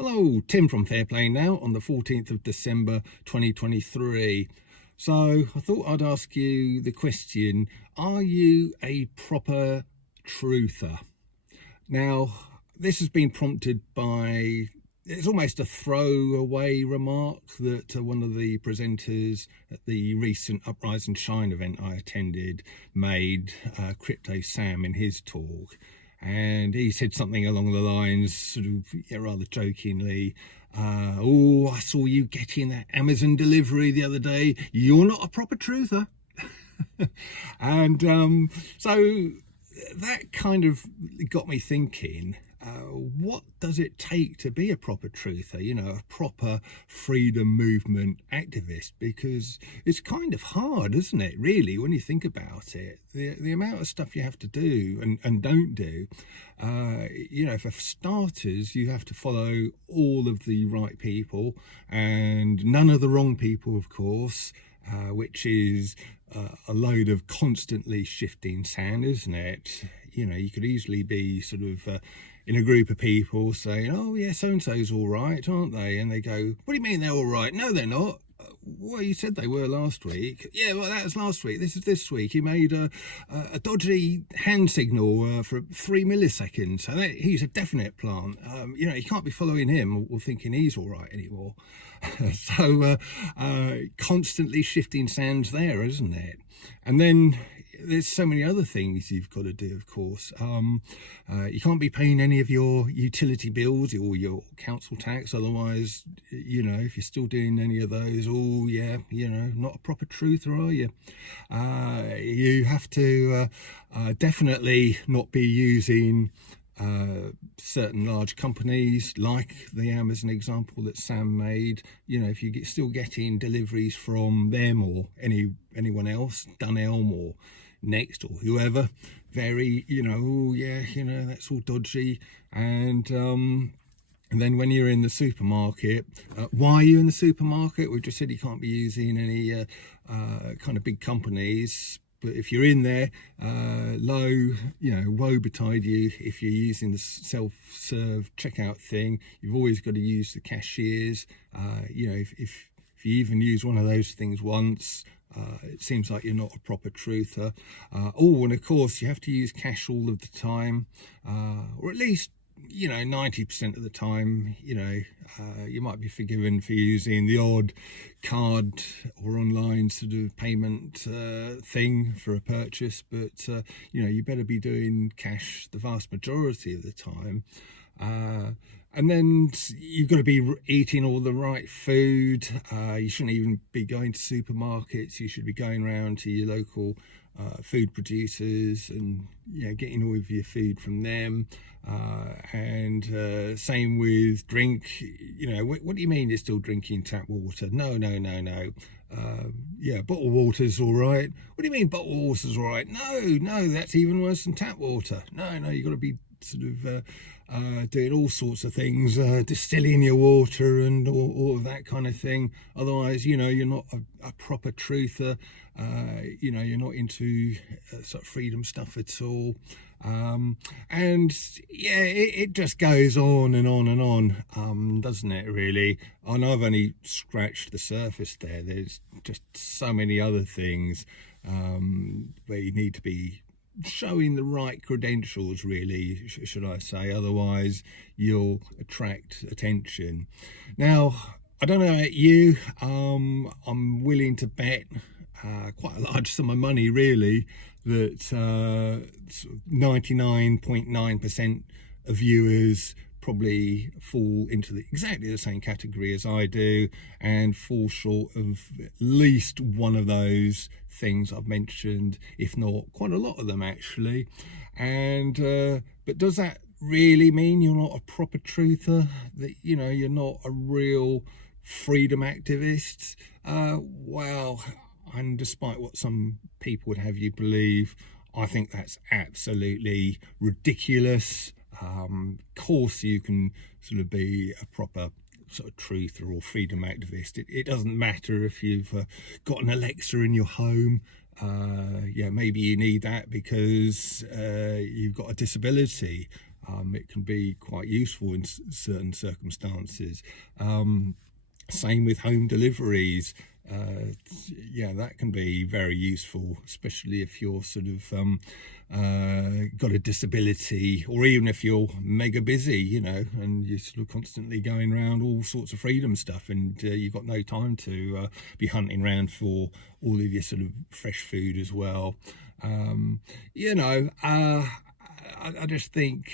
Hello, Tim from Fairplay now on the 14th of December 2023. So I thought I'd ask you the question, are you a proper truther? Now, this has been prompted by, it's almost a throwaway remark that one of the presenters at the recent Uprise and Shine event I attended made, Crypto Sam, in his talk. And he said something along the lines, sort of rather jokingly, oh, I saw you getting that Amazon delivery the other day. You're not a proper truther. And so that kind of got me thinking, what does it take to be a proper truther, a proper freedom movement activist? Because it's kind of hard, isn't it, really, when you think about it? The amount of stuff you have to do and don't do. For starters, you have to follow all of the right people and none of the wrong people, of course, which is a load of constantly shifting sand, isn't it? You could easily be sort of in a group of people saying, oh yeah, so-and-so's all right, aren't they? And they go, what do you mean they're all right? No, they're not. Well, you said they were last week. Yeah, well, that was last week. This is this week. He made a dodgy hand signal for 3 milliseconds. So he's a definite plant. You can't be following him or thinking he's all right anymore. So constantly shifting sands there, isn't it? And then there's so many other things you've got to do, of course. You can't be paying any of your utility bills or your council tax. Otherwise, if you're still doing any of those, oh yeah, not a proper truther, are you? You have to definitely not be using certain large companies like the Amazon example that Sam made. If you're still getting deliveries from them or anyone else, Dunelm or Next or whoever, oh yeah, that's all dodgy. And then when you're in the supermarket, why are you in the supermarket? We've just said you can't be using any kind of big companies. But if you're in there, woe betide you if you're using the self-serve checkout thing. You've always got to use the cashiers. If you even use one of those things once, it seems like you're not a proper truther. And of course, you have to use cash all of the time, or at least 90% of the time. You might be forgiven for using the odd card or online sort of payment thing for a purchase, but you better be doing cash the vast majority of the time. And then you've got to be eating all the right food. You shouldn't even be going to supermarkets. You should be going around to your local food producers and getting all of your food from them. And same with drink. What do you mean you're still drinking tap water? No. Bottled water's all right. What do you mean bottled water's all right? No, that's even worse than tap water. No, you've got to be sort of doing all sorts of things, distilling your water and all of that kind of thing. Otherwise, you're not a proper truther. You're not into sort of freedom stuff at all. It just goes on and on and on, doesn't it, really? And I've only scratched the surface there. There's just so many other things where you need to be showing the right credentials, really, should I say. Otherwise you'll attract attention. Now, I don't know about you, I'm willing to bet quite a large sum of money, really, that 99.9% of viewers probably fall into exactly the same category as I do and fall short of at least one of those things I've mentioned, if not quite a lot of them, actually. And but does that really mean you're not a proper truther, that you're not a real freedom activist? Well, and despite what some people would have you believe, I think that's absolutely ridiculous. Of course you can sort of be a proper sort of truther or freedom activist. It doesn't matter if you've got an Alexa in your home. Maybe you need that because you've got a disability. It can be quite useful in certain circumstances. Same with home deliveries. Yeah, that can be very useful, especially if you're sort of got a disability, or even if you're mega busy, you know, and you're sort of constantly going around all sorts of freedom stuff, and you've got no time to be hunting around for all of your sort of fresh food as well. You know, I just think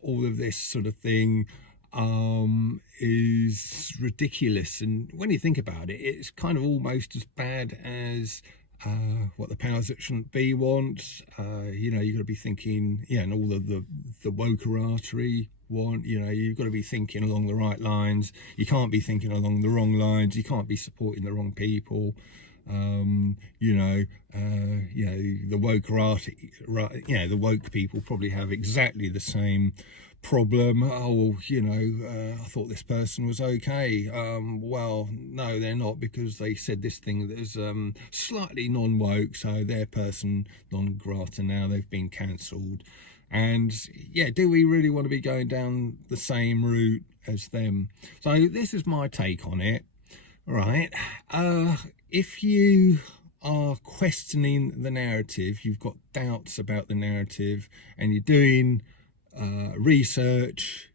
all of this sort of thing is ridiculous, and when you think about it, it's kind of almost as bad as what the powers that shouldn't be want. You know, you've got to be thinking, yeah, and all of the wokerati want. You know, you've got to be thinking along the right lines. You can't be thinking along the wrong lines. You can't be supporting the wrong people. You know, the wokerati, right? You know, the woke people probably have exactly the same problem. Oh, you know, I thought this person was okay. Well, no, they're not, because they said this thing that is slightly non-woke, so their person non grata now, they've been cancelled. And yeah, do we really want to be going down the same route as them? So this is my take on it. Right. If you are questioning the narrative, you've got doubts about the narrative, and you're doing research,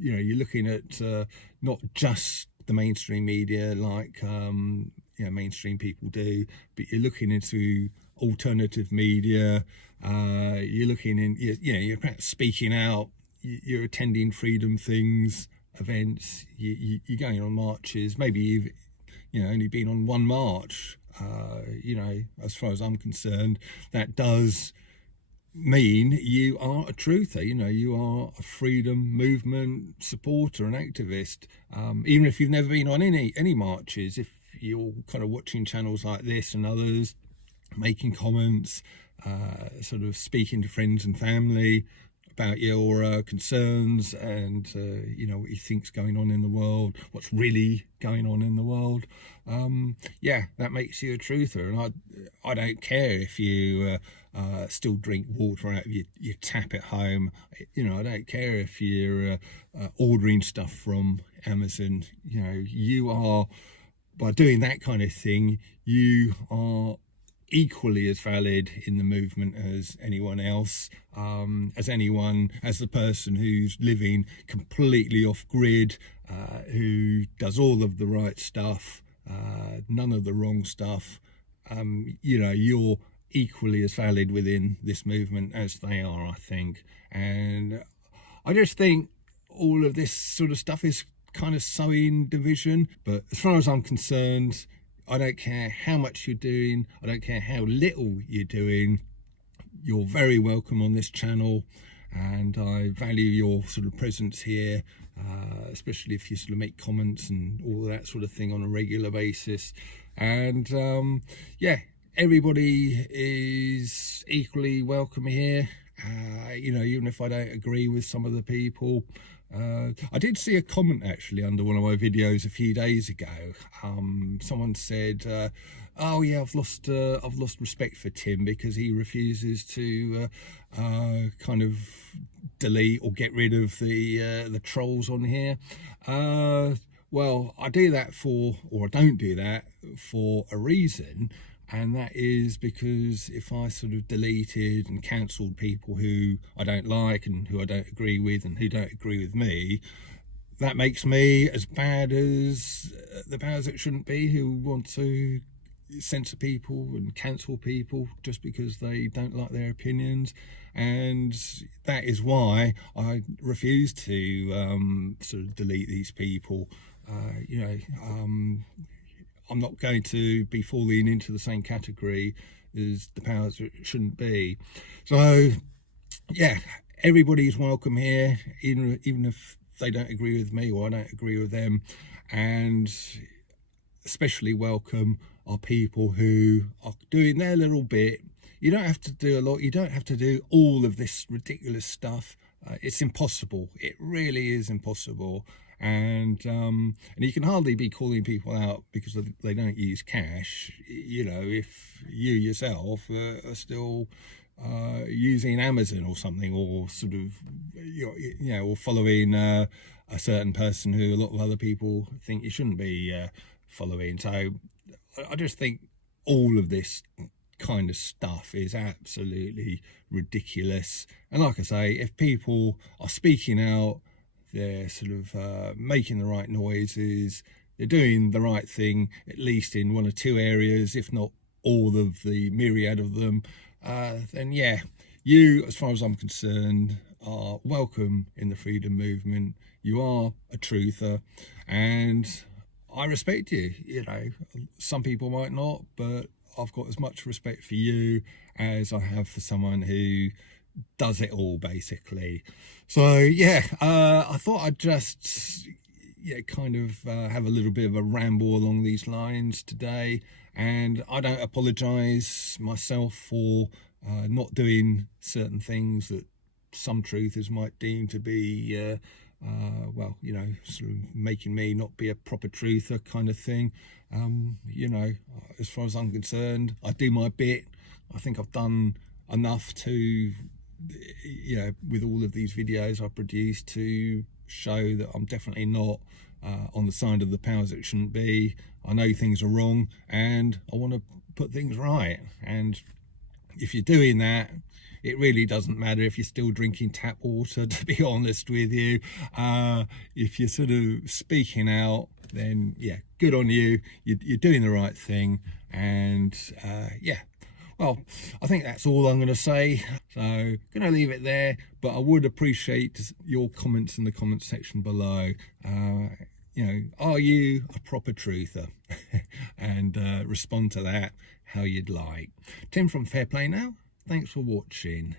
you know, you're looking at not just the mainstream media like you know, mainstream people do, but you're looking into alternative media. You're looking in, you know, you're perhaps speaking out. You're attending freedom things, events. You're going on marches. Maybe you've, you know, only been on one march. You know, as far as I'm concerned, that does mean you are a truther. You know, you are a freedom movement supporter, an activist. Even if you've never been on any marches, if you're kind of watching channels like this and others, making comments, sort of speaking to friends and family about your concerns, and you know, what you think's going on in the world, what's really going on in the world, yeah, that makes you a truther. And I don't care if you still drink water out of your tap at home. You know, I don't care if you're ordering stuff from Amazon. You know, you are, by doing that kind of thing, you are equally as valid in the movement as anyone else, as the person who's living completely off grid, who does all of the right stuff, none of the wrong stuff. You know, you're equally as valid within this movement as they are, I think. And I just think all of this sort of stuff is kind of sowing division. But as far as I'm concerned, I don't care how much you're doing. I don't care how little you're doing. You're very welcome on this channel, and I value your sort of presence here, especially if you sort of make comments and all that sort of thing on a regular basis. And yeah, everybody is equally welcome here. You know, even if I don't agree with some of the people. I did see a comment actually under one of my videos a few days ago. Someone said, "Oh yeah, I've lost respect for Tim because he refuses to kind of delete or get rid of the trolls on here." Well, I do that for, or I don't do that for a reason. And that is because if I sort of deleted and cancelled people who I don't like and who I don't agree with and who don't agree with me, that makes me as bad as the powers that shouldn't be, who want to censor people and cancel people just because they don't like their opinions. And that is why I refuse to sort of delete these people. You know, I'm not going to be falling into the same category as the powers that shouldn't be. So yeah, everybody's welcome here, even if they don't agree with me or I don't agree with them. And especially welcome are people who are doing their little bit. You don't have to do a lot. You don't have to do all of this ridiculous stuff. It's impossible. It really is impossible. And you can hardly be calling people out because they don't use cash. You know, if you yourself are still using Amazon or something, or sort of, or following a certain person who a lot of other people think you shouldn't be following. So I just think all of this kind of stuff is absolutely ridiculous. And like I say, if people are speaking out, they're sort of making the right noises, they're doing the right thing, at least in one or two areas, if not all of the myriad of them, then yeah, you, as far as I'm concerned, are welcome in the freedom movement. You are a truther, and I respect you. You know, some people might not, but I've got as much respect for you as I have for someone who does it all, basically. So yeah, I thought I'd just kind of have a little bit of a ramble along these lines today, and I don't apologise myself for not doing certain things that some truthers might deem to be well, sort of making me not be a proper truther kind of thing. As far as I'm concerned, I do my bit. I think I've done enough to, with all of these videos I produce, to show that I'm definitely not on the side of the powers that shouldn't be. I know things are wrong, and I want to put things right. And if you're doing that, it really doesn't matter if you're still drinking tap water, to be honest with you. If you're sort of speaking out, then yeah, good on you. You're doing the right thing. And yeah, well, I think that's all I'm going to say. So I'm going to leave it there, but I would appreciate your comments in the comment section below. Are you a proper truther? And respond to that how you'd like. Tim from Fair Play Now, thanks for watching.